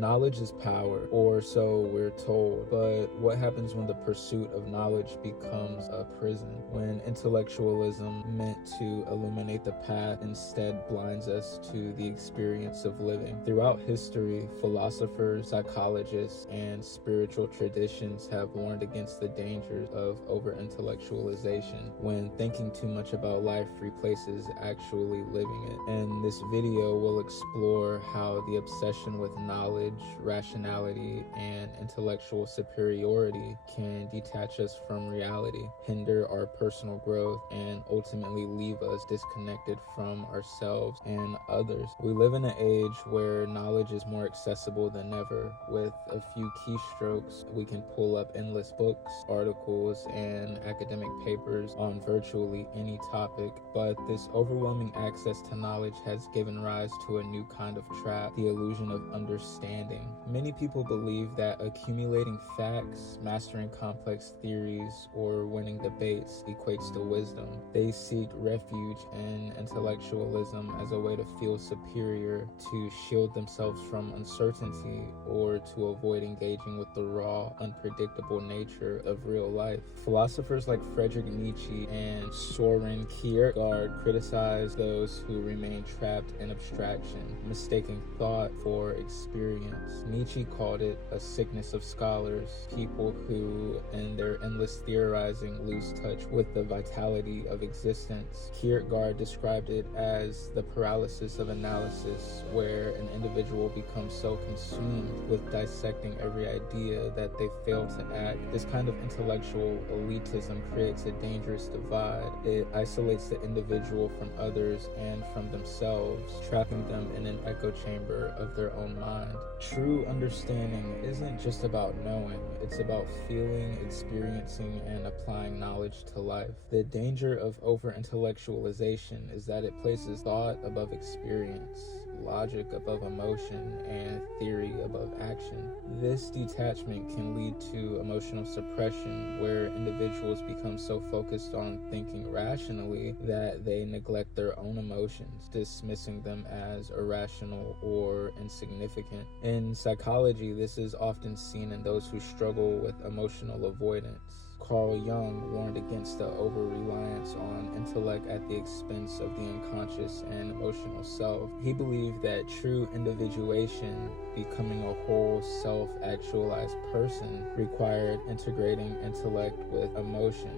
Knowledge is power, or so we're told. But what happens when the pursuit of knowledge becomes a prison? When intellectualism, meant to illuminate the path, instead blinds us to the experience of living? Throughout history, philosophers, psychologists, and spiritual traditions have warned against the dangers of over-intellectualization, when thinking too much about life replaces actually living it. And this video will explore how the obsession with knowledge, rationality, and intellectual superiority can detach us from reality, hinder our personal growth, and ultimately leave us disconnected from ourselves and others. We live in an age where knowledge is more accessible than ever. With a few keystrokes, we can pull up endless books, articles, and academic papers on virtually any topic. But this overwhelming access to knowledge has given rise to a new kind of trap, the illusion of understanding. Many people believe that accumulating facts, mastering complex theories, or winning debates equates to wisdom. They seek refuge in intellectualism as a way to feel superior, to shield themselves from uncertainty, or to avoid engaging with the raw, unpredictable nature of real life. Philosophers like Friedrich Nietzsche and Søren Kierkegaard criticize those who remain trapped in abstraction, mistaking thought for experience. Nietzsche called it a sickness of scholars, people who, in their endless theorizing, lose touch with the vitality of existence. Kierkegaard described it as the paralysis of analysis, where an individual becomes so consumed with dissecting every idea that they fail to act. This kind of intellectual elitism creates a dangerous divide. It isolates the individual from others and from themselves, trapping them in an echo chamber of their own mind. True understanding isn't just about knowing, it's about feeling, experiencing, and applying knowledge to life. The danger of over-intellectualization is that it places thought above experience, logic above emotion, and theory above action. This detachment can lead to emotional suppression, where individuals become so focused on thinking rationally that they neglect their own emotions, dismissing them as irrational or insignificant. In psychology, this is often seen in those who struggle with emotional avoidance. Carl Jung warned against the over-reliance on intellect at the expense of the unconscious and emotional self. He believed that true individuation, becoming a whole self-actualized person, required integrating intellect with emotion,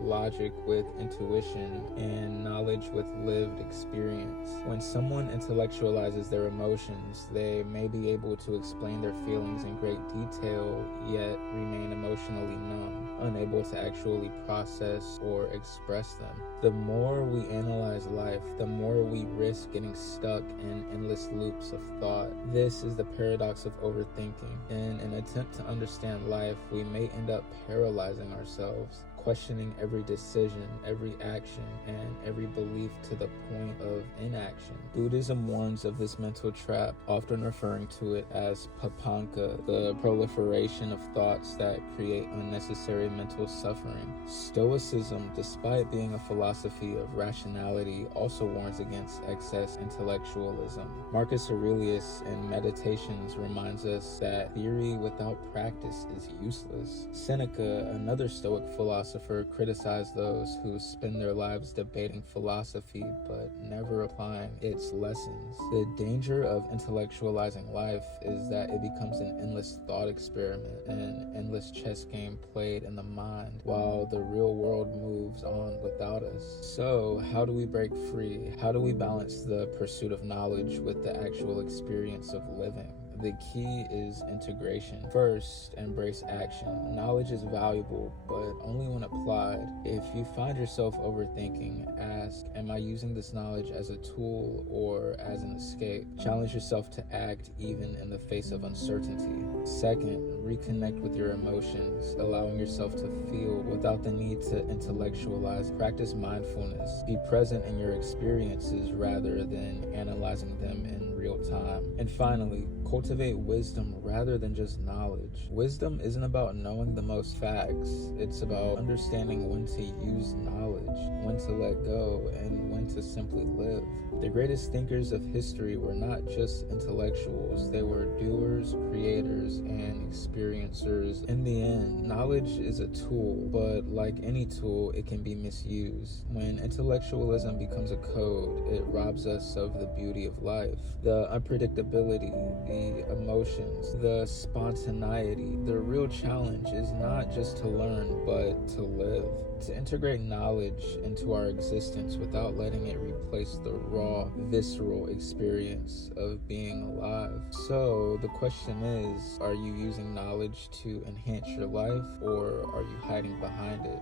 logic with intuition, and knowledge with lived experience. When someone intellectualizes their emotions, they may be able to explain their feelings in great detail, yet remain emotionally numb, unable to actually process or express them. The more we analyze life, the more we risk getting stuck in endless loops of thought. This is the paradox of overthinking. In an attempt to understand life, we may end up paralyzing ourselves, questioning every decision, every action, and every belief to the point of inaction. Buddhism warns of this mental trap, often referring to it as papanka, the proliferation of thoughts that create unnecessary mental suffering. Stoicism, despite being a philosophy of rationality, also warns against excess intellectualism. Marcus Aurelius in Meditations reminds us that theory without practice is useless. Seneca, another Stoic philosopher, criticized those who spend their lives debating philosophy but never applying its lessons. The danger of intellectualizing life is that it becomes an endless thought experiment, an endless chess game played in the mind, while the real world moves on without us. So, how do we break free? How do we balance the pursuit of knowledge with the actual experience of living? The key is integration. First, embrace action. Knowledge is valuable, but only when applied. If you find yourself overthinking, ask, am I using this knowledge as a tool or as an escape? Challenge yourself to act even in the face of uncertainty. Second, reconnect with your emotions, allowing yourself to feel without the need to intellectualize. Practice mindfulness. Be present in your experiences rather than analyzing them in real time. And finally, cultivate wisdom rather than just knowledge. Wisdom isn't about knowing the most facts. It's about understanding when to use knowledge, when to let go, and when to simply live. The greatest thinkers of history were not just intellectuals. They were doers, mediators and experiencers. In the end, knowledge is a tool, but like any tool, it can be misused. When intellectualism becomes a code, it robs us of the beauty of life, the unpredictability, the emotions, the spontaneity. The real challenge is not just to learn, but to live, to integrate knowledge into our existence without letting it replace the raw, visceral experience of being alive. So the question is, are you using knowledge to enhance your life, or are you hiding behind it?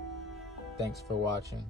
Thanks for watching.